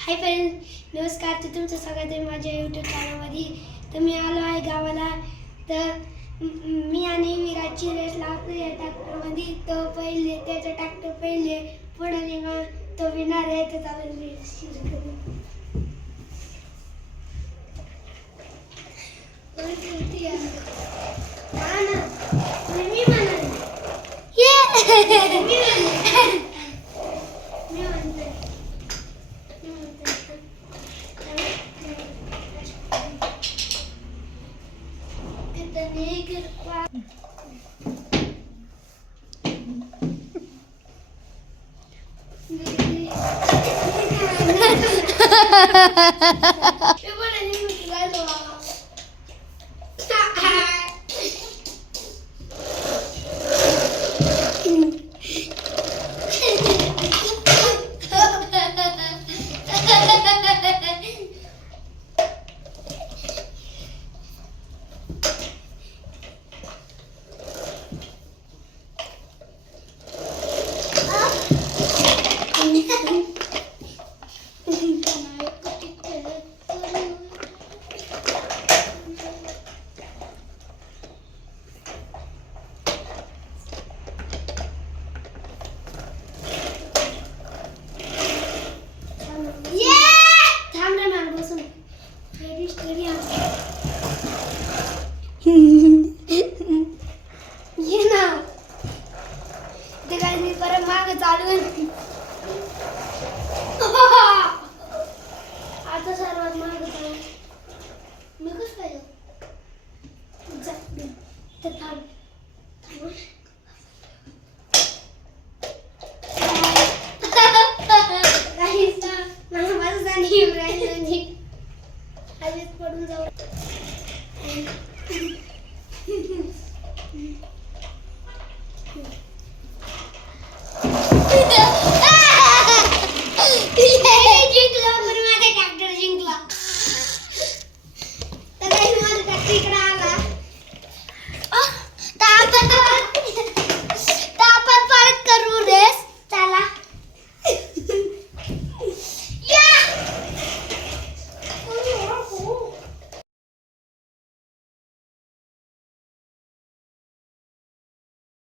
Hi friends, नमस्कार. तर तुमचं स्वागत आहे माझ्या यूट्यूब चॅनलमध्ये. तर मी आलो आहे गावाला. तर मी आणि विराजची रेस लावतो या ट्रॅक्टरमध्ये. तो पहिले त्याचा ट्रॅक्टर पहिले पुढे निघा, तो विणार आहे. तर चालेल मी सुरू करू. मी म्हणा ये ना ते काय मी परत माग चालू आता सर्वात माग चालू मी कसं काय तर थांब माझं जाणी राहिलं आधीच पडून जाऊ.